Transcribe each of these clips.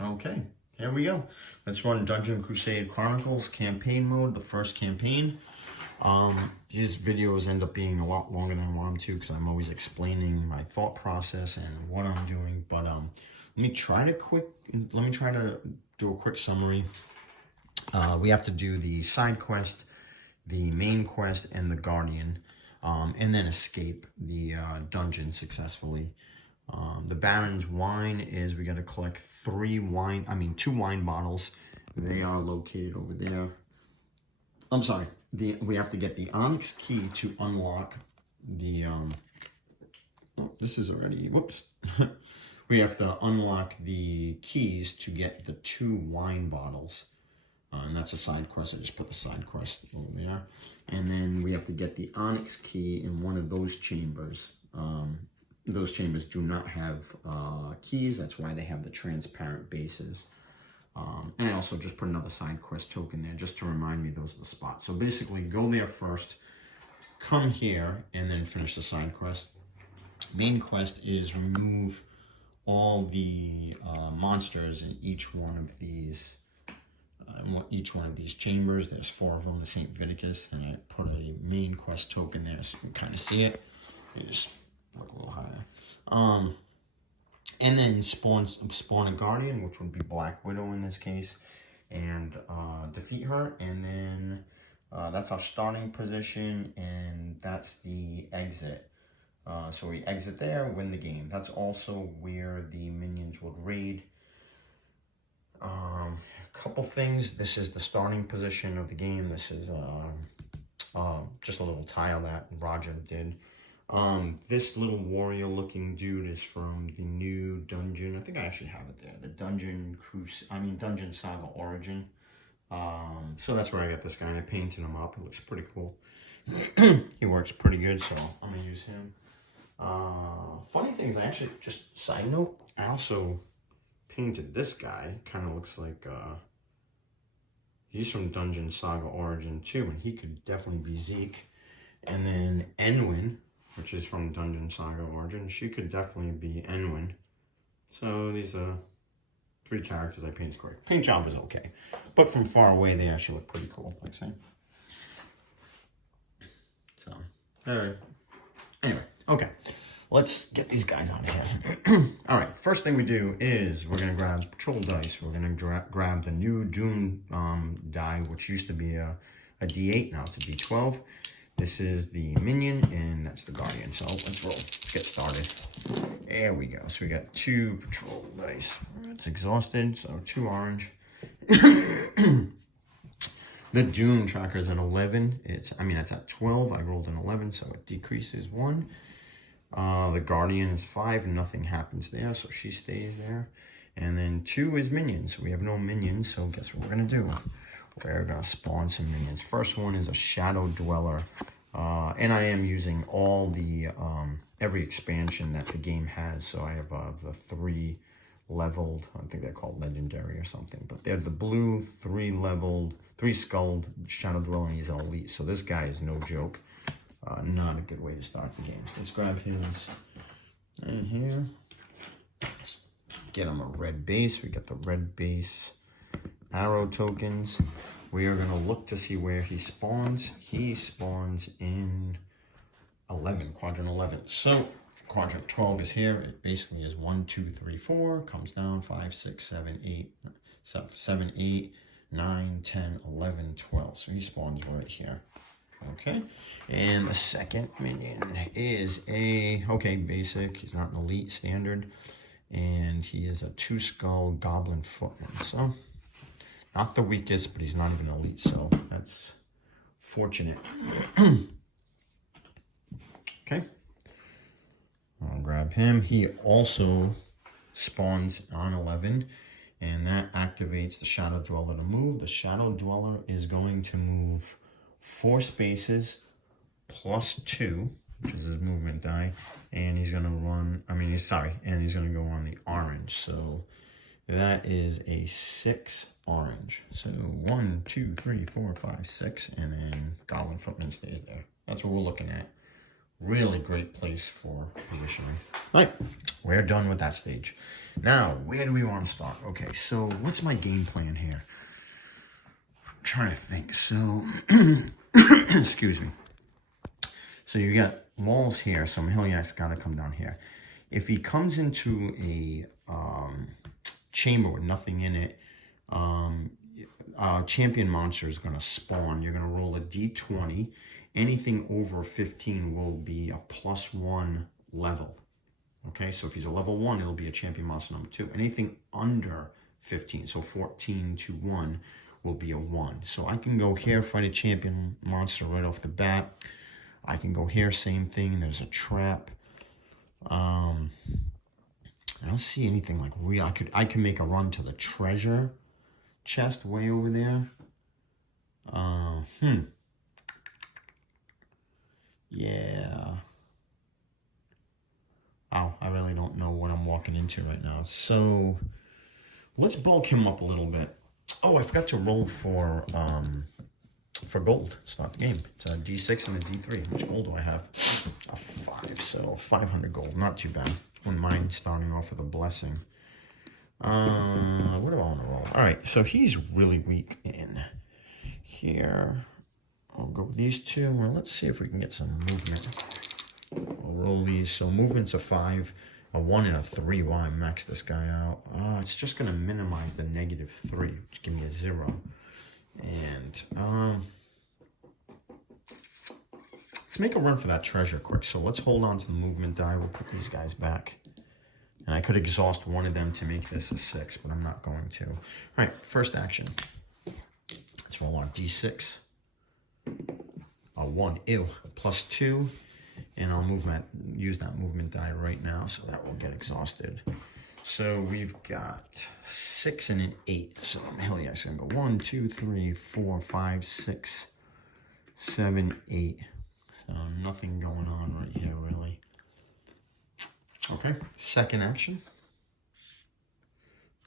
Okay, here we go. Let's run Dungeon Crusade Chronicles campaign mode, the first campaign. These videos end up being a lot longer than I want them to because I'm always explaining my thought process and what I'm doing. But let me try to do a quick summary. We have to do the side quest, the main quest, and the Guardian, and then escape the dungeon successfully. The Baron's wine is we got to collect two wine bottles. They are located over there. I'm sorry. We have to get the Onyx key to unlock the oh, this is already whoops. We have to unlock the keys to get the 2 wine bottles. And that's a side quest. I just put the side quest over there. And then we have to get the Onyx key in one of those chambers. Those chambers do not have keys. That's why they have the transparent bases. And I also just put another side quest token there just to remind me those are the spots. So basically go there first, come here, and then finish the side quest. Main quest is remove all the monsters in each one of these chambers. There's 4 of them, the St. Viticus, and I put a main quest token there so you can kind of see it. You just look a little higher. And then spawn a Guardian, which would be Black Widow in this case, and defeat her. And then that's our starting position, and that's the exit. So we exit there, win the game. That's also where the minions would raid. A couple things. This is the starting position of the game. This is just a little tile that Roger did. This little warrior looking dude is from the new dungeon. I think I actually have it there. The Dungeon Saga Origin. So that's where I got this guy, and I painted him up. It looks pretty cool. He works pretty good, so I'm gonna use him. Funny things, I actually, just side note, I also painted this guy. Kind of looks like he's from Dungeon Saga Origin too, and he could definitely be Zeke. And then Enwin, which is from Dungeon Saga Origin, she could definitely be Enwin. So these are 3 characters I painted correct. Paint job is okay, but from far away they actually look pretty cool, like I say. So, alright. Anyway, okay. Let's get these guys on here. Alright, first thing we do is we're going to grab patrol dice. We're going to grab the new Doom die, which used to be a D8, now it's a D12. This is the minion, and that's the Guardian. So let's roll. Let's get started. There we go. So we got 2 patrol dice. It's exhausted, so 2 orange. The Doom tracker is at 11. It's at 12. I rolled an 11, so it decreases 1. The Guardian is 5. Nothing happens there, so she stays there. And then 2 is minions. We have no minions, so guess what we're going to do? We're going to spawn some minions. First one is a Shadow Dweller. And I am using all the, every expansion that the game has. So I have the 3 leveled, I think they're called Legendary or something. But they're the blue, 3 leveled, 3 skulled Shadow Dweller, and he's an elite. So this guy is no joke. Not a good way to start the game. So let's grab his in here. Get him a red base. We got the red base arrow tokens. We are going to look to see where he spawns. He spawns in 11, quadrant 11. So quadrant 12 is here. It basically is 1, 2, 3, 4. Comes down 5, 6, 7, 8, 7, 8, 9, 10, 11, 12. So he spawns right here. Okay. And the second minion is basic. He's not an elite, standard. And he is a 2 skull goblin footman. So not the weakest, but he's not even elite, so that's fortunate. Okay. I'll grab him. He also spawns on 11, and that activates the Shadow Dweller to move. The Shadow Dweller is going to move 4 spaces plus 2, which is his movement die, and he's going to run, and he's going to go on the orange. So that is a 6 orange. So 1, 2, 3, 4, 5, 6, and then Goblin Footman stays there. That's what we're looking at. Really great place for positioning. Right, we're done with that stage. Now, where do we want to start? Okay, so what's my game plan here? I'm trying to think. So, excuse me. So you got walls here, so Mahiliak's got to come down here. If he comes into a chamber with nothing in it, champion monster is going to spawn. You're going to roll a d20. Anything over 15 will be a +1 level. Okay, so if he's a level 1, it'll be a champion monster number 2. Anything under 15, so 14 to 1, will be a 1. So I can go here, fight a champion monster right off the bat. I can go here, same thing. There's a trap. I don't see anything like real. I can make a run to the treasure chest way over there. Yeah. Oh, I really don't know what I'm walking into right now. So let's bulk him up a little bit. Oh, I forgot to roll for gold. Start the game. It's a D6 and a D3. Which gold do I have? A 5. So 500 gold. Not too bad. Wouldn't mind starting off with a blessing. What do I want to roll? All right. So he's really weak in here. I'll go with these two. Well, let's see if we can get some movement. I'll roll these. So movement's a 5, a 1, and a 3. Wow, I maxed this guy out. It's just going to minimize the -3, which give me a 0. And let's make a run for that treasure quick. So let's hold on to the movement die. We'll put these guys back. And I could exhaust one of them to make this a 6, but I'm not going to. All right, first action. Let's roll on D6. A 1, ew, +2. And I'll use that movement die right now, so that will get exhausted. So we've got 6 and an 8. So Mahiliak's gonna go 1, 2, 3, 4, 5, 6, 7, 8. So nothing going on right here, really. Okay, second action.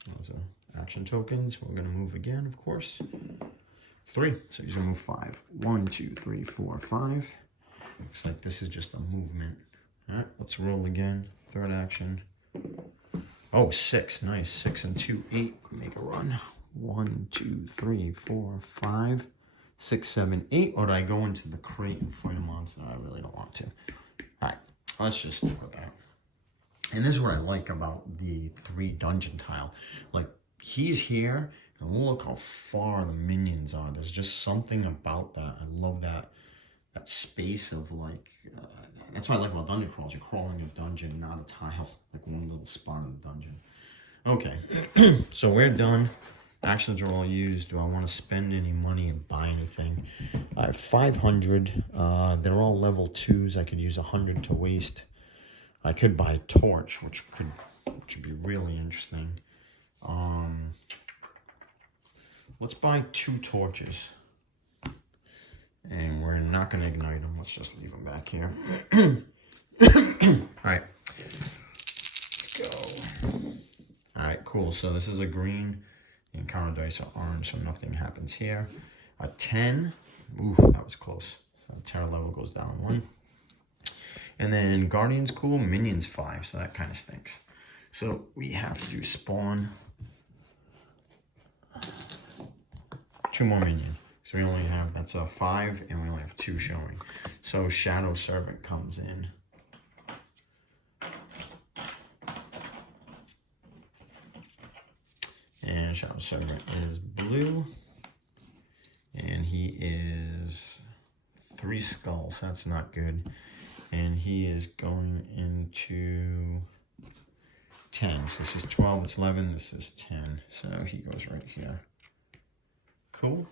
Those are action tokens. We're gonna move again, of course. 3, so he's gonna move 5. 1, 2, 3, 4, 5. Looks like this is just a movement. All right, let's roll again. Third action. Oh, 6, nice. 6 and 2, 8. Make a run. 1, 2, 3, 4, 5, 6, 7, 8. Or do I go into the crate and fight a monster? I really don't want to. All right, let's just stick with that. And this is what I like about the 3 dungeon tile. Like, he's here, and look how far the minions are. There's just something about that. I love that space of, like, that's what I like about dungeon crawls. You're crawling a dungeon, not a tile, like one little spot of the dungeon. Okay, so we're done. Actions are all used. Do I want to spend any money and buy anything? I have 500. They're all level 2s. I could use 100 to waste. I could buy a torch, which would be really interesting. Let's buy 2 torches. And we're not going to ignite them. Let's just leave them back here. All right. Go. All right, cool. So this is a green. The encounter dice are orange, so nothing happens here. A 10. Ooh, that was close. So the terror level goes down 1. And then Guardian's cool. Minions 5, so that kind of stinks. So we have to spawn 2 more minions. So we only have, that's a 5, and we only have 2 showing. So Shadow Servant comes in. And Shadow Servant is blue. And he is 3 skulls. That's not good. And he is going into 10. So this is 12, this is 11, this is 10. So he goes right here. Cool.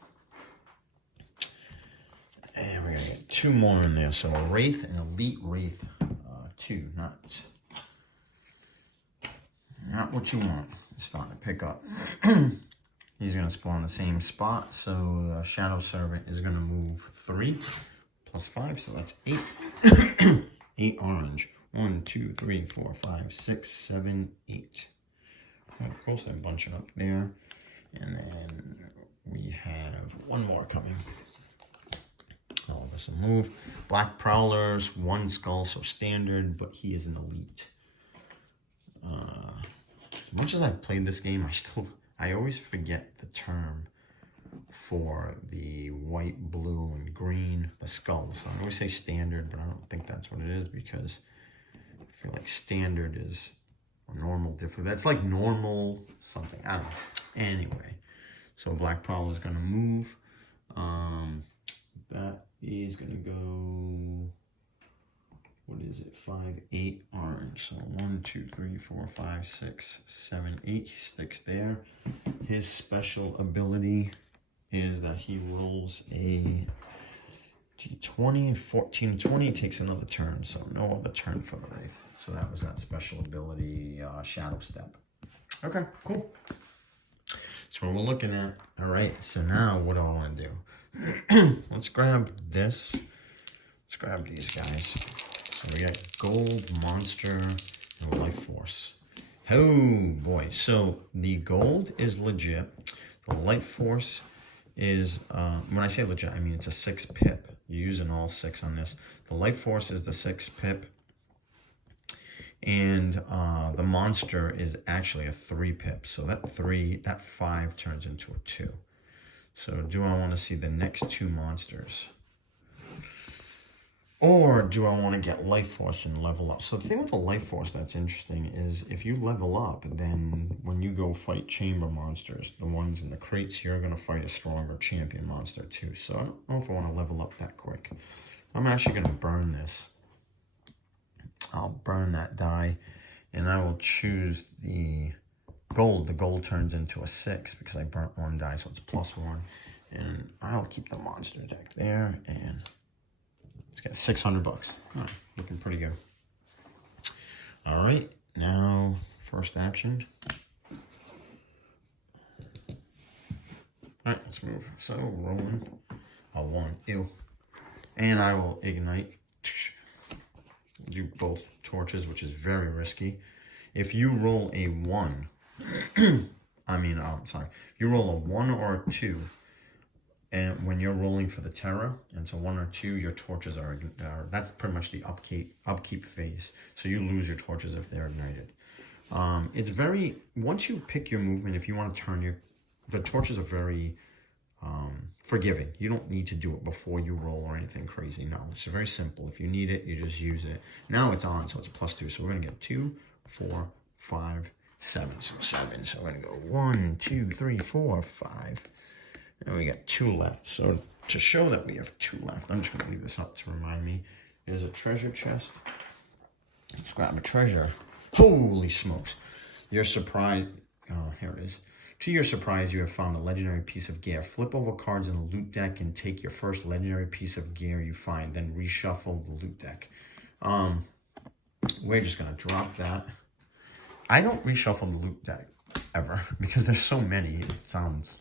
And we're going to get 2 more in there. So a Wraith and Elite Wraith 2. Not what you want. It's starting to pick up. He's going to spawn the same spot. So the Shadow Servant is going to move 3 plus 5. So that's 8. 8 orange. 1, 2, 3, 4, 5, 6, 7, 8. And of course, they're bunching up there. And then we have 1 more coming. I'll doesn't move. Black Prowlers, 1 skull, so standard, but he is an elite. As much as I've played this game, I always forget the term for the white, blue, and green, the skulls. I always say standard, but I don't think that's what it is, because I feel like standard is a normal different. That's like normal something. I don't know. Anyway, so Black Prowler is going to move. That is going to go, what is it, 5, 8 orange. So 1, 2, 3, 4, 5, 6, 7, 8. He sticks there. His special ability is that he rolls a d20, 14, 20, takes another turn. So no other turn for the Wraith. So that was that special ability, Shadow Step. Okay, cool. That's what we're looking at. All right, so now what do I want to do? Let's grab this. Let's grab these guys. So we got gold, monster, and life force. Oh boy, so the gold is legit. The life force is, when I say legit, I mean it's a 6 pip. You're using all 6 on this. The life force is the 6 pip. And the monster is actually a 3 pip. So that 5 turns into a 2. So do I want to see the next 2 monsters? Or do I want to get life force and level up? So the thing with the life force that's interesting is if you level up, then when you go fight chamber monsters, the ones in the crates, you're going to fight a stronger champion monster too. So I don't know if I want to level up that quick. I'm actually going to burn this. I'll burn that die, and I will choose the gold. The gold turns into a 6 because I burnt 1 die, so it's +1. And I'll keep the monster deck there, and it's got 600 bucks. Oh, looking pretty good. All right, now first action. All right, let's move. So rolling a 1. Ew. And I will ignite. Do both torches, which is very risky. If you roll a 1, sorry, you roll a 1 or a 2, and when you're rolling for the terror, and so 1 or 2, your torches are that's pretty much the upkeep phase. So you lose your torches if they're ignited. It's very, once you pick your movement, if you want to turn the torches are very forgiving. You don't need to do it before you roll or anything crazy. No, it's very simple. If you need it, you just use it. Now it's on, so it's +2. So we're going to get 2, 4, 5, 7. So 7. So we're going to go 1, 2, 3, 4, 5. And we got 2 left. So to show that we have 2 left, I'm just going to leave this up to remind me. There's a treasure chest. Let's grab a treasure. Holy smokes. You're surprised. Oh, here it is. To your surprise, you have found a legendary piece of gear. Flip over cards in the loot deck and take your first legendary piece of gear you find. Then reshuffle the loot deck. We're just going to drop that. I don't reshuffle the loot deck ever because there's so many. It sounds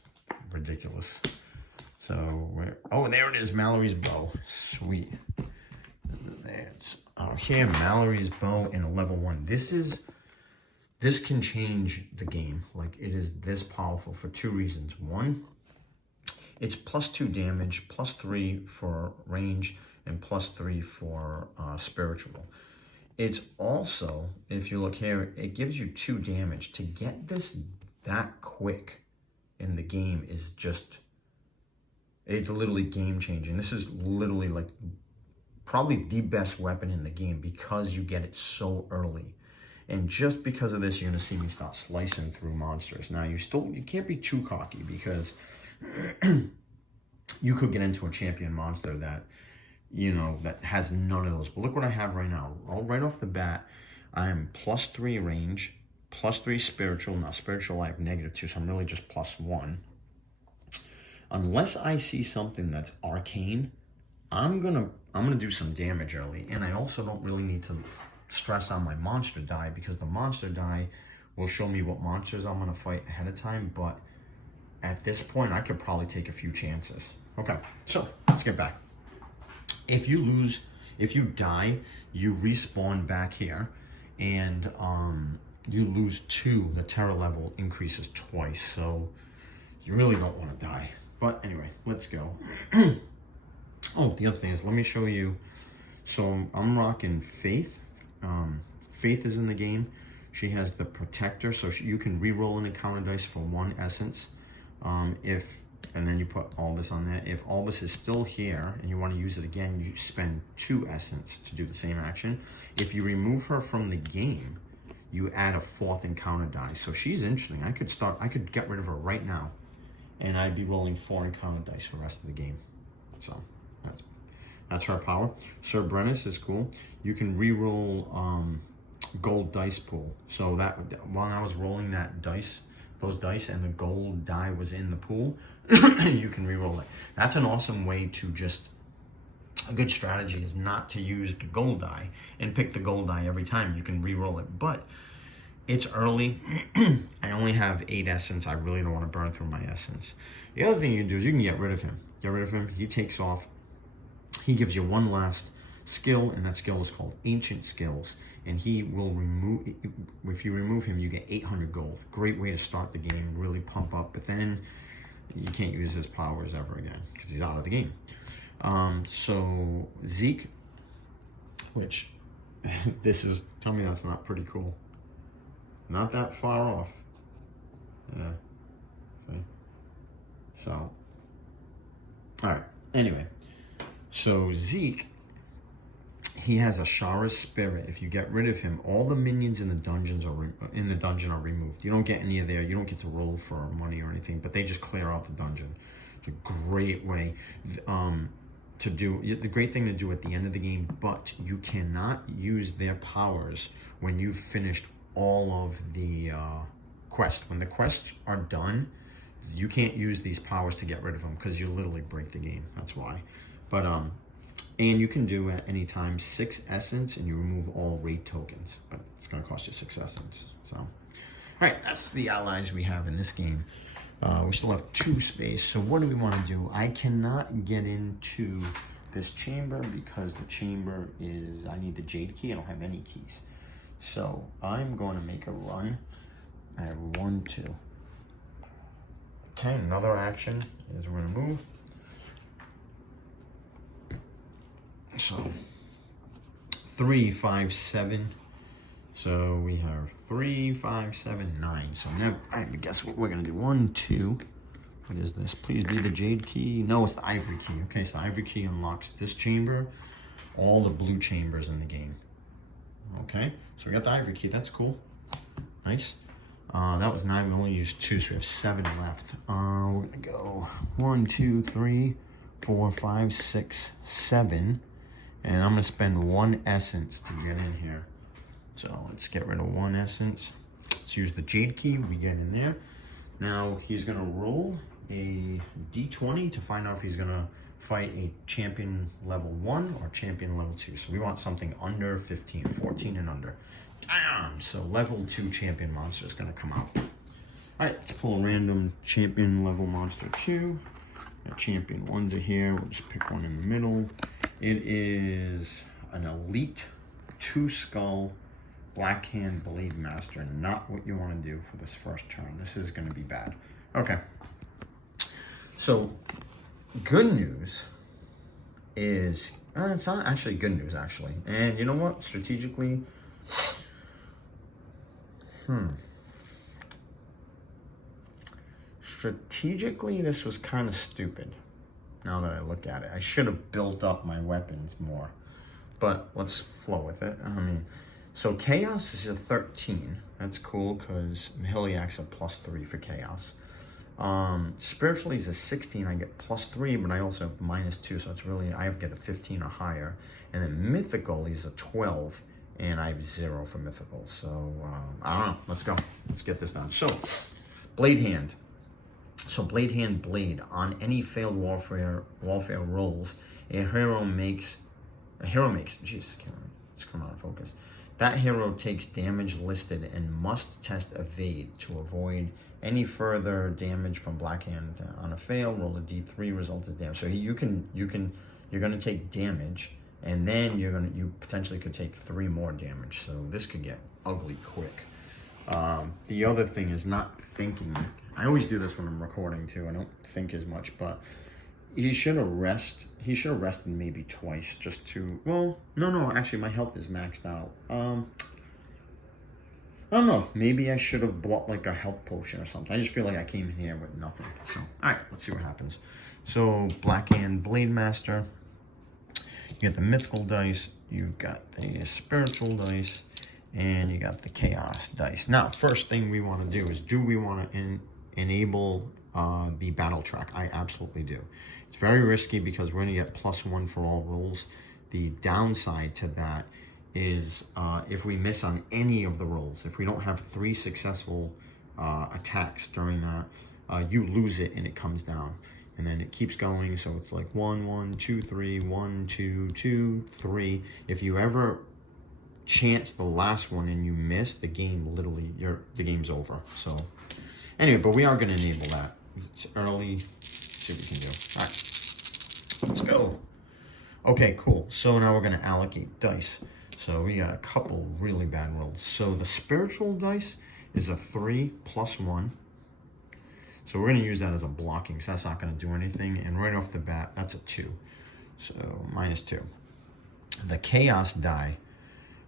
ridiculous. So, there it is. Mallory's bow. Sweet. Here, Mallory's bow in a level 1. This can change the game. Like, it is this powerful for 2 reasons. 1, it's +2 damage, +3 for range, and +3 for spiritual. It's also, if you look here, it gives you 2 damage. To get this that quick in the game is just, it's literally game changing. This is literally like probably the best weapon in the game because you get it so early. And just because of this, you're going to see me start slicing through monsters. Now, you can't be too cocky because you could get into a champion monster that, that has none of those. But look what I have right now. Right off the bat, I am +3 range, +3 spiritual. Now, spiritual, I have -2, so I'm really just +1. Unless I see something that's arcane, I'm gonna do some damage early. And I also don't really need to stress on my monster die because the monster die will show me what monsters I'm going to fight ahead of time, but at this point I could probably take a few chances. Okay, so let's get back. If you die, you respawn back here, and you lose 2. The terror level increases twice, so you really don't want to die. But anyway, let's go. Oh, the other thing is, let me show you. So I'm rocking Faith. Faith is in the game. She has the Protector, so you can re-roll an encounter dice for 1 essence. And then you put Albus on there. If Albus is still here and you want to use it again, you spend 2 essence to do the same action. If you remove her from the game, you add a 4th encounter die. So she's interesting. I could get rid of her right now, and I'd be rolling 4 encounter dice for the rest of the game. So that's her power. Sir Brennus is cool. You can re-roll gold dice pool. So that while I was rolling those dice, and the gold die was in the pool, you can re-roll it. That's an awesome way to just. A good strategy is not to use the gold die and pick the gold die every time. You can re-roll it, but it's early. I only have 8 essence. I really don't want to burn through my essence. The other thing you can do is you can get rid of him. Get rid of him. He takes off. He gives you 1 last skill, and that skill is called Ancient Skills. And he will remove, if you remove him, you get 800 gold. Great way to start the game, really pump up. But then you can't use his powers ever again because he's out of the game. So Zeke, which tell me that's not pretty cool. Not that far off. Yeah. See? So, all right. Anyway, so Zeke, he has a Shara Spirit. If you get rid of him, all the minions in the dungeon are removed. You don't get any of there. You don't get to roll for money or anything, but they just clear out the dungeon. It's a great way. To do the great thing to do at the end of the game, but you cannot use their powers when you've finished all of the quests. When the quests are done, you can't use these powers to get rid of them because you literally break the game. That's why. But and you can do at any time 6 essence, and you remove all raid tokens, but it's going to cost you 6 essence. So, all right, that's the allies we have in this game. We still have 2 space, so what do we want to do? I cannot get into this chamber because the chamber is, I need the jade key. I don't have any keys. So I'm going to make a run. I have 1, 2. Okay, another action is we're going to move. So 3, 5, 7. So we have 3, 5, 7, 9. So now, I guess what we're gonna do. 1, 2. What is this? Please be the jade key. No, it's the ivory key. Okay, so the ivory key unlocks this chamber, all the blue chambers in the game. Okay, so we got the ivory key. That's cool. Nice. That was 9. We only used 2, so we have 7 left. We're gonna go 1, 2, 3, 4, 5, 6, 7, and I'm gonna spend 1 essence to get in here. So let's get rid of 1 essence. Let's use the jade key. We get in there. Now he's gonna roll a d20 to find out if he's gonna fight a champion level 1 or champion level 2. So we want something under 15, 14 and under. Damn! So level 2 champion monster is gonna come out. All right, let's pull a random champion level monster 2. Our champion 1s are here. We'll just pick one in the middle. It is an elite 2 skull Black Hand Blade Master. Not what you want to do for this first turn. This is going to be bad. Okay. So, good news is... it's not actually good news, actually. And you know what? Strategically... Strategically, this was kind of stupid. Now that I look at it. I should have built up my weapons more. But let's flow with it. I mean... So Chaos is a 13. That's cool because Mahiliak's a +3 for Chaos. Spiritually is a 16. I get +3, but I also have -2, so it's really, I have to get a 15 or higher. And then Mythical is a 12, and I have 0 for Mythical. So, I don't know. Let's go. Let's get this done. So, Blade Hand. So Blade Hand Blade. On any failed warfare rolls, a hero makes, jeez, it's coming out of focus. That hero takes damage listed and must test evade to avoid any further damage from Black Hand. On a fail, roll a d3, result is damage. So you're gonna take damage, and then you potentially could take 3 more damage. So this could get ugly quick. The other thing is not thinking. I always do this when I'm recording too. I don't think as much, but He should have rested maybe twice just to, well, no, actually my health is maxed out. I don't know, maybe I should have bought like a health potion or something. I just feel like I came in here with nothing. So, all right, let's see what happens. So, Black Hand Blade Master. You got the mythical dice, you've got the spiritual dice, and you got the chaos dice. Now, first thing we want to do is, do we want to enable the battle track? I absolutely do. It's very risky because we're going to get +1 for all rolls. The downside to that is if we miss on any of the rolls, if we don't have 3 successful attacks during that, you lose it and it comes down. And then it keeps going, so it's like 1, 1, 2, 3, 1, 2, 2, 3. If you ever chance the last one and you miss, the game literally, the game's over. So anyway, but we are going to enable that. It's early. Let's see what we can do. All right, let's go. Okay, cool. So now we're going to allocate dice. So we got a couple really bad rolls. So the spiritual dice is a 3 + 1. So we're going to use that as a blocking, because that's not going to do anything. And right off the bat, that's a 2. So -2. The chaos die.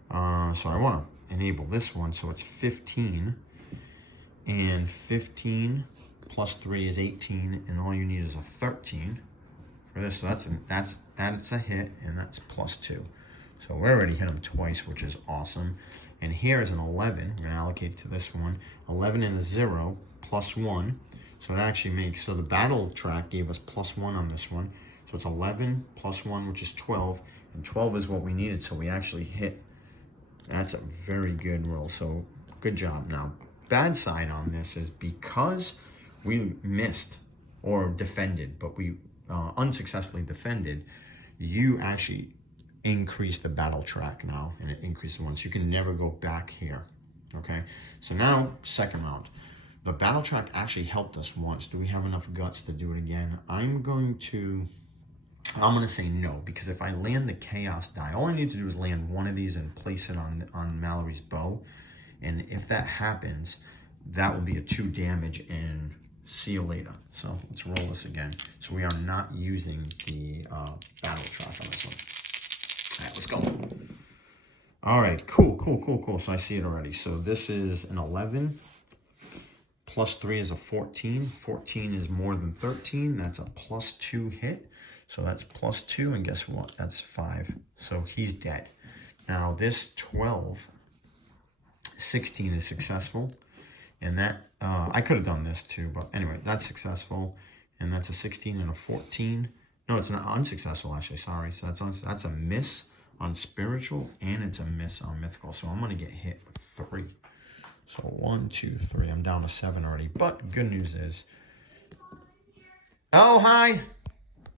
So I want to enable this one. So it's 15. And 15 + 3 is 18. And all you need is a 13 for this. So that's a hit, and that's +2. So we already hit him twice, which is awesome. And here is an 11. We're going to allocate to this one. 11 and a 0 +1. So it actually makes, so the battle track gave us +1 on this one. So it's 11 + 1, which is 12. And 12 is what we needed, so we actually hit. That's a very good roll, so good job. Now, bad side on this is because we missed or defended, but we unsuccessfully defended, you actually increase the battle track now, and it increases 1. So you can never go back here, okay? So now, second round. The battle track actually helped us once. Do we have enough guts to do it again? I'm going to say no, because if I land the chaos die, all I need to do is land one of these and place it on Mallory's bow. And if that happens, that will be a 2 damage and see you later. So let's roll this again. So we are not using the battle track on this one. All right, let's go. All right, cool. So I see it already. So this is an 11. +3 is a 14. 14 is more than 13. That's a +2 hit. So that's +2, and guess what? That's 5. So he's dead. Now this 12, 16 is successful. And that, I could have done this too, but anyway, that's successful. And that's a 16 and a 14. No, it's not unsuccessful, actually, sorry. So that's a miss on spiritual, and it's a miss on mythical. So I'm going to get hit with 3. So 1, 2, 3. I'm down to 7 already. But good news is, oh, hi.